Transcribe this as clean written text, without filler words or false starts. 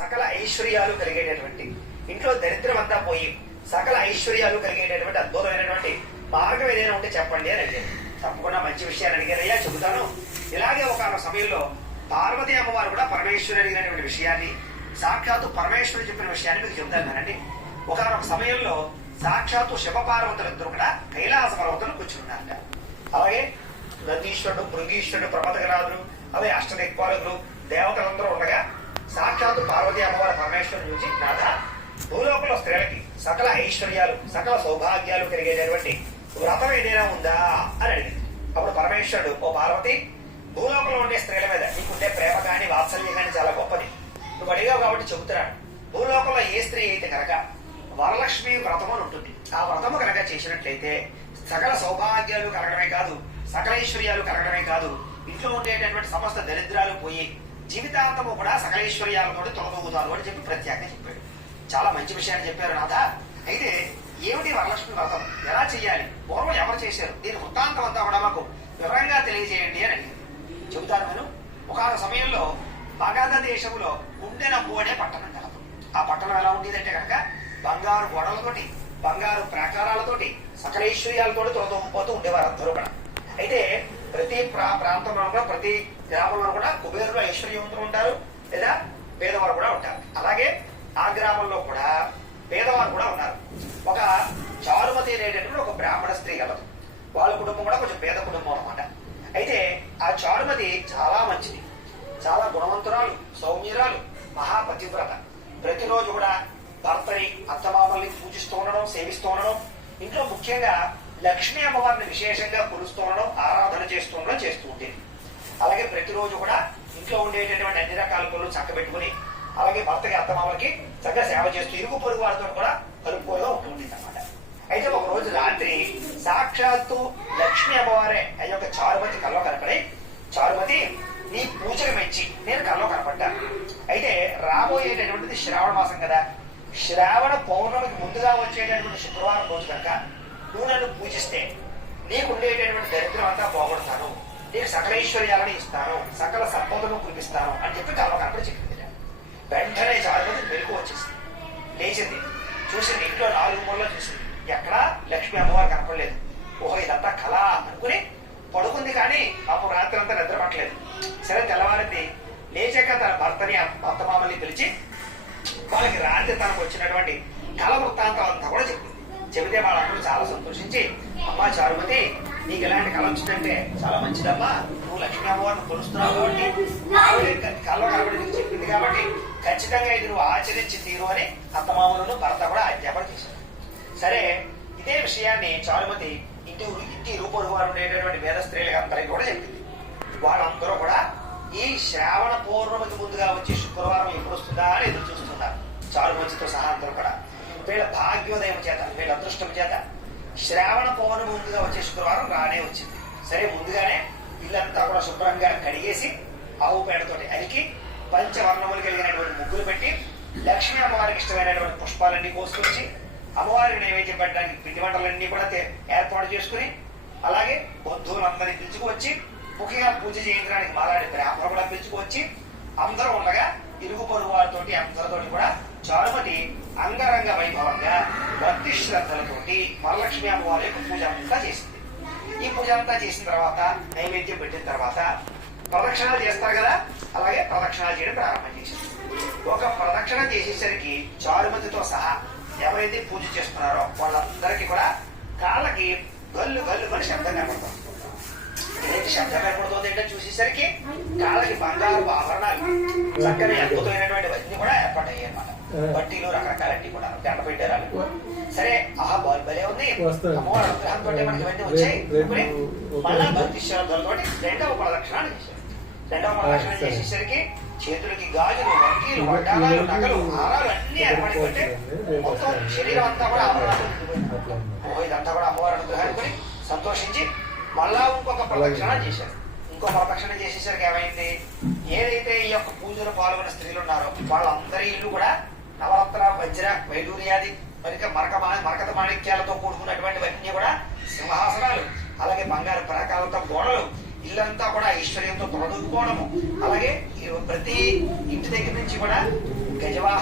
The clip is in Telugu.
సకల ఐశ్వర్యాలు కలిగేటటువంటి, ఇంట్లో దరిద్రం అంతా పోయి సకల ఐశ్వర్యాలు కలిగేటటువంటి అద్భుతమైనటువంటి మార్గం ఏదైనా ఉంటే చెప్పండి అని అడిగారు. తప్పకుండా మంచి విషయాన్ని అడిగారయ్యా, చెబుతాను. ఇలాగే ఒక సమయంలో పార్వతీ అమ్మవారు కూడా పరమేశ్వరుడు అడిగినటువంటి విషయాన్ని, సాక్షాత్తు పరమేశ్వరుడు చెప్పిన విషయాన్ని మీకు చెబుతానండి. ఒకనొక సమయంలో సాక్షాత్తు శివపార్వతులిద్దరు కూడా కైలాస పర్వతులు కూర్చున్నారట. అలాగే నందీశ్వరుడు, భృంగీశ్వరుడు, ప్రమథగరాజులు, అలాగే అష్టదిక్పాలకులు, దేవతలందరూ ఉండగా సాక్షాత్తు పార్వతీ అమ్మవారి పరమేశ్వరుడు చూసి, నాథ, భూలోకంలో స్త్రీలకి సకల ఐశ్వర్యాలు సకల సౌభాగ్యాలు కలిగేటటువంటి వ్రతం ఏదైనా ఉందా అని అడిగింది. అప్పుడు పరమేశ్వరుడు, ఓ పార్వతి, భూలోకంలో ఉండే స్త్రీల మీద నీకుండే ప్రేమ కానీ వాత్సల్యం కానీ చాలా గొప్పది. నువ్వు అడిగావు కాబట్టి చెబుతున్నాడు. భూలోకంలో ఏ స్త్రీ అయితే కనుక వరలక్ష్మి వ్రతం అని ఉంటుంది, ఆ వ్రతము కనుక చేసినట్లయితే సకల సౌభాగ్యాలు కలగడమే కాదు, సకల ఐశ్వర్యాలు కలగడమే కాదు, ఇంట్లో ఉండేటటువంటి సమస్త దరిద్రాలు పోయి జీవితాంతము కూడా సకల ఐశ్వర్యాలతో తొలగబోతారు అని చెప్పి ప్రత్యేకంగా చెప్పాడు. చాలా మంచి విషయాన్ని చెప్పారు నాథ. అయితే ఏమిటి వరలక్ష్మి వ్రతం, ఎలా చేయాలి, పూర్వం ఎవరు చేశారు, దీని వృత్తాంతం అంతా కూడా మాకు వివరంగా తెలియజేయండి అని అడిగింది. చెబుతాను నేను. ఒక సమయంలో మగధ దేశంలో గుండెనబ్బు అనే పట్టణం కలదు. ఆ పట్టణం ఎలా ఉండేదంటే కనుక బంగారు గోడలతోటి, బంగారు ప్రాకారాలతోటి, సకలైశ్వర్యాలతో తొలతోపోతూ ఉండేవారు అందరూ కూడా. అయితే ప్రతి ప్రాంతంలో కూడా, ప్రతి గ్రామంలో కూడా కుబేరులు ఐశ్వర్యవంతులు ఉంటారు, లేదా పేదవారు కూడా ఉంటారు. అలాగే ఆ గ్రామంలో కూడా పేదవారు కూడా ఉన్నారు. ఒక చారుమతి అనేటటువంటి ఒక బ్రాహ్మణ స్త్రీ కలదు. వాళ్ళ కుటుంబం కూడా కొంచెం పేద కుటుంబం అనమాట. అయితే ఆ చారుమతి చాలా మంచిది, చాలా గుణవంతురాలు, సౌమ్యురాలు, మహాపతివ్రత. ప్రతిరోజు కూడా భర్తని, అత్తమామల్ని పూజిస్తూ ఉండడం, సేవిస్తూ ఉండడం, ఇంట్లో ముఖ్యంగా లక్ష్మీ అమ్మవారిని విశేషంగా కొలుస్తూ ఉండడం, ఆరాధన చేస్తూ ఉండడం చేస్తూ ఉండేది. అలాగే ప్రతిరోజు కూడా ఇంట్లో ఉండేటటువంటి అన్ని రకాల పనులు చక్కబెట్టుకుని, అలాగే భర్తకి, అత్తమామలకి చక్కగా సేవ చేస్తూ ఇరుగు పొరుగు వారితో కూడా కలుపుకోగా ఉంటుంది అనమాట. అయితే ఒక రోజు రాత్రి సాక్షాత్తు లక్ష్మీ అమ్మవారే ఆ యొక్క చారుమతి కల్లో కనపడి, చారుమతి, నీ పూజకు మెచ్చి నేను కల్లో కనపడ్డా. అయితే రాబోయేటటువంటిది శ్రావణ మాసం కదా, శ్రావణ పౌర్ణమికి ముందుగా వచ్చేటటువంటి శుక్రవారం రోజు కనుక నువ్వు నన్ను పూజిస్తే నీకుండేటటువంటి దరిద్రం అంతా పోగొడతాను, నీకు సకల ఐశ్వర్యాలను ఇస్తాను, సకల సంపదను కురిపిస్తాను అని చెప్పి కల్లో కనపడి చెప్పింది. వెంటనే చారుమతి మెలకు వచ్చేసింది, లేచింది, చూసింది, ఇంట్లో 4 మూలలో చూసింది, ఎక్కడా లక్ష్మీ అమ్మవారు కనపడలేదు. ఓహో, ఇదంతా కళ అనుకుని పడుకుంది. కానీ పాపం రాత్రి అంతా నిద్ర పట్టలేదు. సరే, తెల్లవారింది. లేచాక తన భర్తని, అత్తమామల్ని పిలిచి వాళ్ళకి రాత్రి తనకు వచ్చినటువంటి కళ వృత్తాంతం అంతా కూడా చెప్పింది. చెబితే వాళ్ళందరూ చాలా సంతోషించి, అమ్మా చారుమతి, నీకు ఎలాంటి కళ వచ్చిందంటే చాలా మంచిదమ్మా, నువ్వు లక్ష్మీ అమ్మవారిని కొలుస్తున్నావు కాబట్టి కళ కనబడి నీకు చెప్పింది కాబట్టి ఖచ్చితంగా ఇది నువ్వు ఆచరించి తీరు అని అత్తమామలను భర్త కూడా ఆజ్ఞాపన చేశారు. సరే, ఇదే విషయాన్ని చారుమతి ఇంటి రూపొరుగు వారు ఉండేటటువంటి వేద స్త్రీలకు అందరికీ కూడా చెప్పింది. వాళ్ళందరూ కూడా ఈ శ్రావణ పౌర్ణమికి ముందుగా వచ్చి శుక్రవారం ఎప్పుడు వస్తుందా అని ఎదురు చూస్తున్నారు. చారుమతితో సహా అందరూ కూడా వీళ్ళ భాగ్యోదయం చేత, వీళ్ళ అదృష్టం చేత శ్రావణ పౌర్ణమి ముందుగా వచ్చే శుక్రవారం రానే వచ్చింది. సరే, ముందుగానే ఇల్లంతా కూడా శుభ్రంగా కడిగేసి ఆవు పేడతోటి అలికి పంచవర్ణములు కలిగినటువంటి ముగ్గులు పెట్టి లక్ష్మీ అమ్మవారికి ఇష్టమైనటువంటి పుష్పాలన్నీ కోసుకొచ్చి అమ్మవారికి నైవేద్యం పెట్టడానికి పిండి వంటలన్నీ కూడా ఏర్పాటు చేసుకుని, అలాగే బంధువులందరినీ పిలుచుకువచ్చి ముఖ్యంగా పూజ చేయించడానికి మాలాడి బ్రాహ్మణులు కూడా పిలుచుకువచ్చి అందరూ ఉండగా ఇరుగు పొరుగు వారితోటి అందరితోటి కూడా చారుమతి అంగరంగ వైభవంగా భక్తి శ్రద్ధలతోటి వరలక్ష్మి అమ్మవారి యొక్క పూజ అంతా చేసింది. ఈ పూజ అంతా చేసిన తర్వాత, నైవేద్యం పెట్టిన తర్వాత ప్రదక్షిణాలు చేస్తారు కదా, అలాగే ప్రదక్షిణాలు చేయడం ప్రారంభం చేసింది. ఒక ప్రదక్షిణ చేసేసరికి చారుమతితో సహా ఎవరైతే పూజ చేస్తున్నారో వాళ్ళందరికీ కూడా కాళ్ళకి గల్లు గల్లు అని శబ్దం కనపడుతుంది. ఏంటి శబ్దం కనపడుతుంది అంటే చూసేసరికి కాళ్ళకి బంగారు ఆభరణాలు, చక్కని అద్భుతమైనటువంటివన్నీ కూడా ఏర్పాటయ్యాయి అన్నమాట. బట్టీలు, రకరకాలన్నీ కూడా దండ పెట్టారు. సరే, ఆహా భలే ఉంది, అమ్మవారి అనుగ్రహంతో మనకి ఇవన్నీ వచ్చాయి. మళ్ళా భక్తి శ్రద్ధలతో రెండవ ప్రదక్షిణాలు చేశారు. రెండవ ప్రదక్షిణ చేసేసరికి చేతులకి గాజులు, వంకీలు, వడ్డాలు, నగలు, హారాలు అన్ని ఏర్పడిపోతే మొత్తం శరీరం అంతా కూడా ఆభరణాలు. ఇదంతా కూడా అమ్మవారి అనుగ్రహాన్ని సంతోషించి మళ్ళా ఇంకొక ప్రదక్షిణ చేశారు. ఇంకో ప్రదక్షిణ చేసేసరికి ఏమైంది, ఏదైతే ఈ యొక్క పూజలో పాల్గొన్న స్త్రీలు ఉన్నారో వాళ్ళందరి ఇల్లు కూడా నవరత్న, వజ్ర, వైడూర్యాది మరకత మాణిక్యాలతో కూడుకున్నటువంటివన్నీ కూడా సింహాసనాలు, అలాగే బంగారు పరకాలతో గోడలు, ఇల్లంతా కూడా ఐశ్వర్యంతో తొలదూకోవడము, అలాగే ఈ ప్రతి ఇంటి దగ్గర నుంచి కూడా గజవాహ